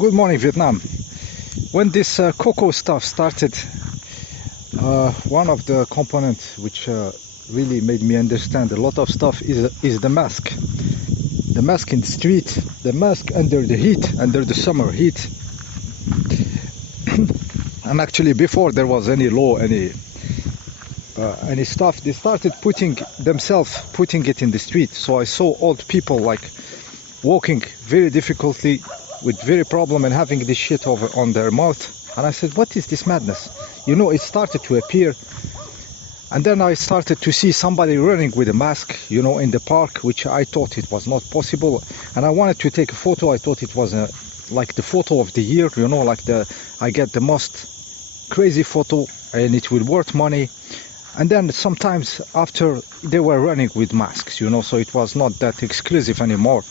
Good morning, Vietnam. When this cocoa stuff started, one of the components which really made me understand a lot of stuff is the mask. The mask in the street, the mask under the heat, under the summer heat. And actually, before there was any law, any stuff, they started putting it in the street. So I saw old people like walking very difficultly with very problem and having this shit on their mouth. And I said, what is this madness? You know, it started to appear. And then I started to see somebody running with a mask, you know, in the park, which I thought it was not possible. And I wanted to take a photo. I thought it was like the photo of the year, you know, like I get the most crazy photo and it will worth money. And then sometimes after they were running with masks, you know, so it was not that exclusive anymore.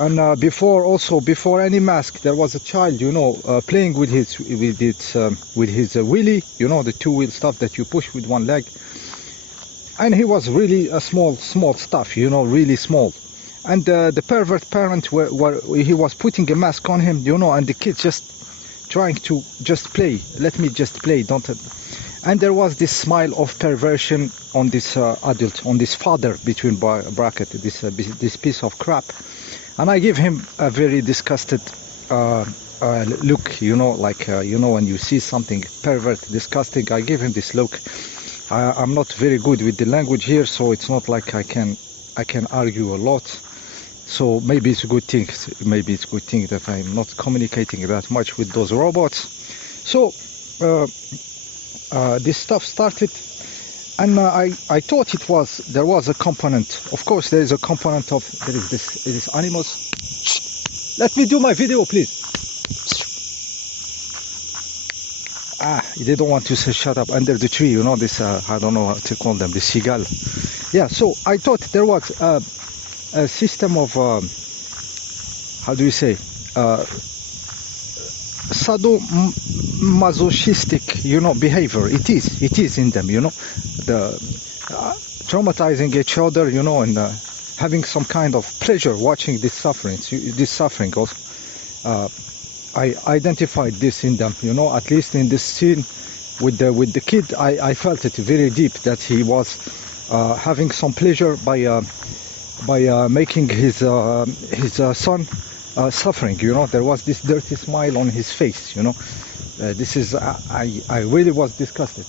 And before any mask, there was a child, you know, playing with his wheelie, you know, the two-wheel stuff that you push with one leg. And he was really a small stuff, you know, really small. And the pervert parent, he was putting a mask on him, you know, and the kid just trying to just play. Let me just play, don't. And there was this smile of perversion on this adult, on this father, between bracket, this piece of crap. And I give him a very disgusted look, you know, like, you know, when you see something pervert, disgusting, I give him this look. I'm not very good with the language here, so it's not like I can argue a lot. So maybe it's a good thing. Maybe it's a good thing that I'm not communicating that much with those robots. So this stuff started. And I thought there was a component. Of course, there is a component of, there is this animals. Let me do my video, please. They don't want to say shut up under the tree, you know, this, I don't know how to call them, the seagull. Yeah, so I thought there was a system of, how do you say, sadomasochistic, you know, behavior. It is in them, you know, the traumatizing each other, you know, and having some kind of pleasure watching this suffering also. I identified this in them, you know, at least in this scene with the kid. I felt it very deep that he was having some pleasure by making his son suffering, you know. There was this dirty smile on his face, you know. This is I really was disgusted.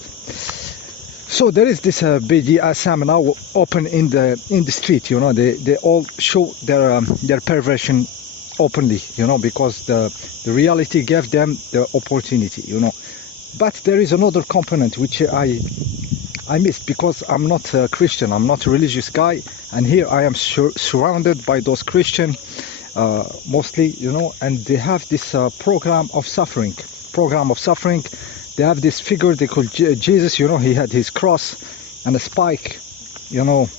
So there is this BDSM now open in the street, you know. They all show their perversion openly, you know, because the reality gave them the opportunity, you know. But there is another component which I missed, because I'm not a Christian, I'm not a religious guy, and here I am surrounded by those Christian. Mostly, you know, and they have this program of suffering. They have this figure they call Jesus, you know. He had his cross and a spike, you know,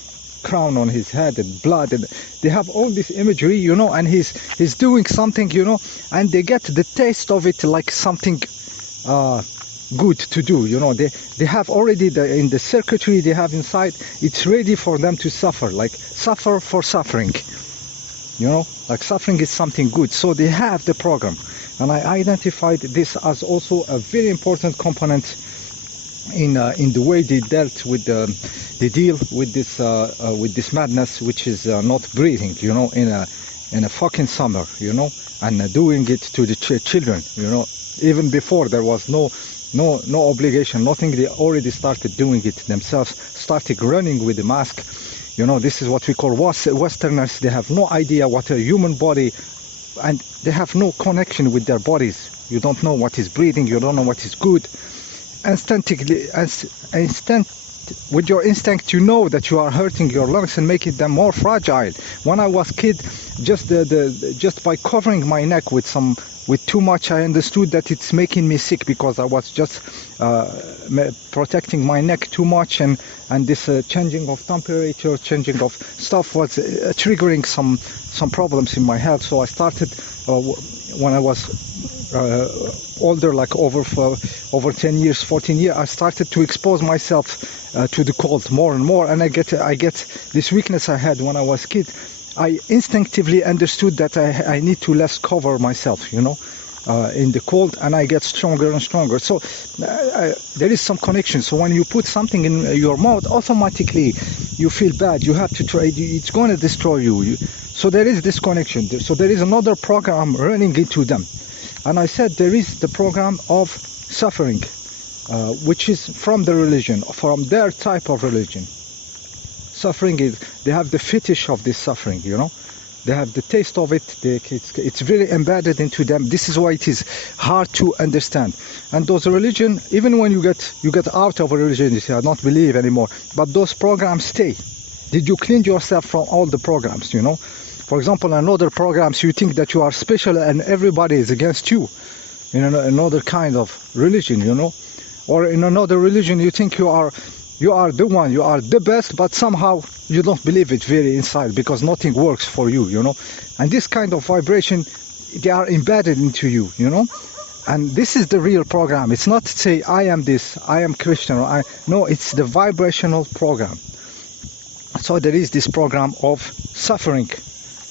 crown on his head and blood, and they have all this imagery, you know, and he's doing something, you know, and they get the taste of it like something good to do, you know. They have already in the circuitry they have inside, it's ready for them to suffer, like suffer for suffering. You know, like suffering is something good. So they have the program. And I identified this as also a very important component in the way they dealt with they deal with this madness, which is not breathing, you know, in a fucking summer, you know, and doing it to the children, you know. Even before there was no obligation, nothing. They already started doing it themselves, started running with the mask. You know, this is what we call Westerners. They have no idea what a human body, and they have no connection with their bodies. You don't know what is breathing. You don't know what is good. With your instinct, you know that you are hurting your lungs and making them more fragile. When I was kid, just by covering my neck with too much, I understood that it's making me sick, because I was just protecting my neck too much, and this changing of temperature, changing of stuff was triggering some problems in my health. So I started when I was older, like over 10 years, 14 years, I started to expose myself to the cold more and more, and I get this weakness I had when I was kid. I instinctively understood that I need to less cover myself, in the cold, and I get stronger and stronger. So there is some connection. So when you put something in your mouth, automatically you feel bad. You have to try. It's going to destroy you. So there is this connection. So there is another program running into them. And I said there is the program of suffering, which is from the religion, from their type of religion. Suffering is, they have the fetish of this suffering, They have the taste of it. It's really embedded into them. This is why it is hard to understand. And those religion, even when you get out of a religion, you say, I don't believe anymore. But those programs stay. Did you clean yourself from all the programs, For example, in other programs, you think that you are special and everybody is against you. In another kind of religion, Or in another religion, you think you are the one, you are the best, but somehow you don't believe it very inside because nothing works for you, And this kind of vibration, they are embedded into you, And this is the real program. It's not to say, I am this, I am Christian. No, it's the vibrational program. So there is this program of suffering,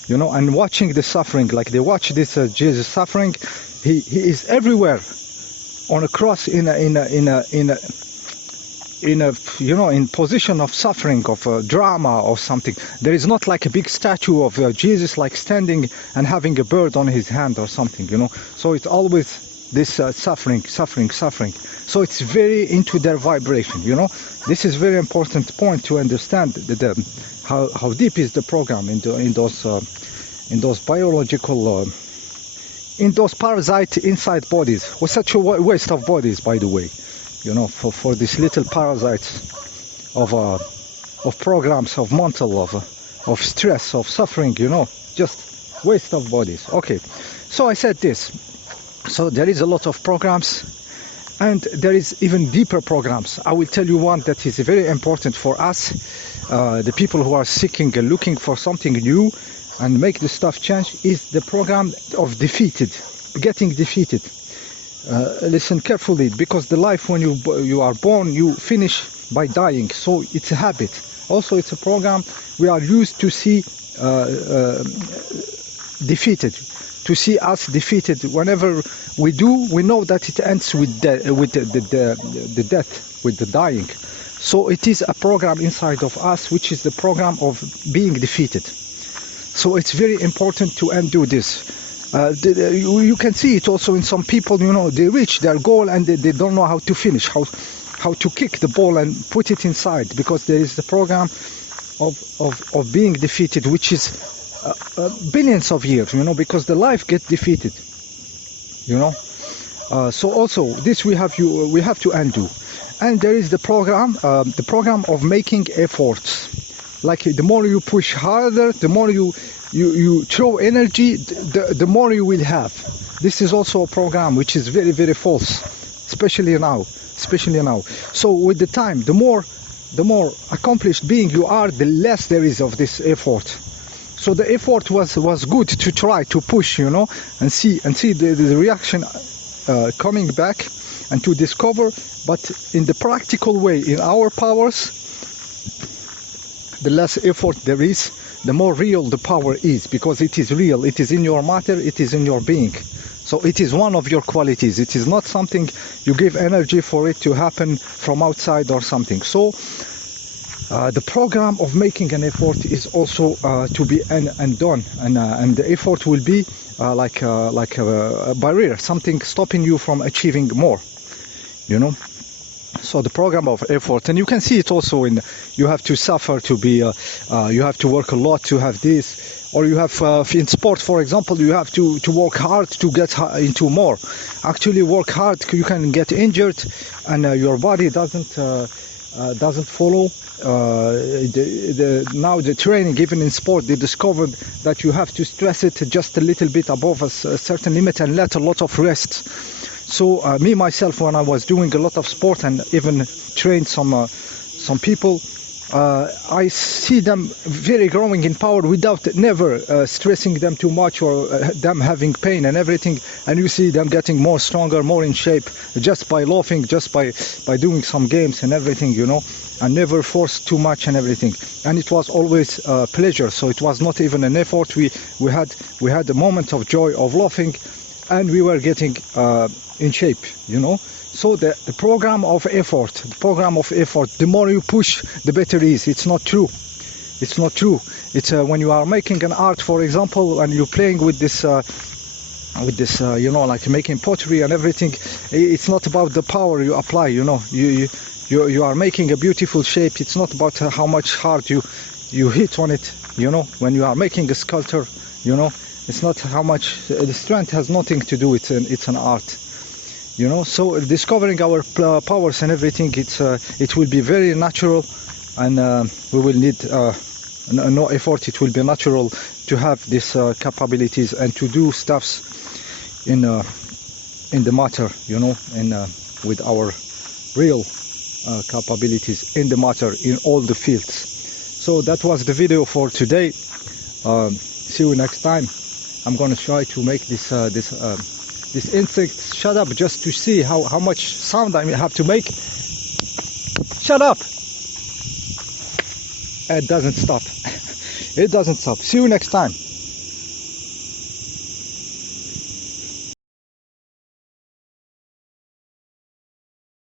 and watching the suffering, like they watch this Jesus suffering. He is everywhere on a cross in position of suffering, of drama or something. There is not like a big statue of Jesus like standing and having a bird on his hand or something, So it's always this suffering. So it's very into their vibration, This is very important point to understand how deep is the program in those biological, in those parasite inside bodies. Was such a waste of bodies, by the way. For these little parasites of programs, of mental, of stress, of suffering, just waste of bodies. Okay, so I said this. So there is a lot of programs, and there is even deeper programs. I will tell you one that is very important for us, the people who are seeking and looking for something new and make the stuff change, is the program of getting defeated. Listen carefully, because the life when you are born, you finish by dying. So it's a habit. Also, it's a program we are used to see defeated, to see us defeated. Whenever we do, we know that it ends with the death, with the dying. So it is a program inside of us, which is the program of being defeated. So it's very important to undo this. You can see it also in some people, they reach their goal and they don't know how to finish, how to kick the ball and put it inside, because there is the program of being defeated, which is billions of years, because the life gets defeated, So also this we have to undo. And there is the program of making efforts. Like the more you push harder, the more you throw energy, the more you will have. This is also a program which is very, very false, especially now. So with the time, the more accomplished being you are, the less there is of this effort. So the effort was good to try to push, and see the reaction coming back, and to discover. But in the practical way, in our powers, the less effort there is, the more real the power is, because it is real. It is in your matter, it is in your being. So it is one of your qualities. It is not something you give energy for it to happen from outside or something. So the program of making an effort is also to be undone, and the effort will be like a barrier, something stopping you from achieving more, So the program of effort, and you can see it also in, you have to suffer to be, you have to work a lot to have this, or you have in sport, for example, you have to work hard to get into more. Actually, work hard, you can get injured, and your body doesn't follow. Now the training, even in sport, they discovered that you have to stress it just a little bit above a certain limit and let a lot of rest. So me myself, when I was doing a lot of sport and even trained some people, I see them very growing in power without never stressing them too much or them having pain and everything. And you see them getting more stronger, more in shape, just by laughing, just by doing some games and everything, you know, and never forced too much and everything. And it was always pleasure. So it was not even an effort. We had a moment of joy, of laughing, and we were getting in shape, you know. So the program of effort, the more you push, the better it is. It's not true. It's not true. It's when you are making an art, for example, and you're playing with this, you know, like making pottery and everything. It's not about the power you apply, you know. You are making a beautiful shape. It's not about how much hard you hit on it, you know. When you are making a sculpture, you know, it's not how much the strength has nothing to do with it. It's an art. You know, so discovering our powers and everything, it will be very natural, and we will need no effort. It will be natural to have these capabilities and to do stuffs in the matter, you know, and with our real capabilities in the matter in all the fields. So that was the video for today. See you next time. I'm gonna try to make this insect shut up just to see how much sound I have to make. Shut up! It doesn't stop. It doesn't stop. See you next time.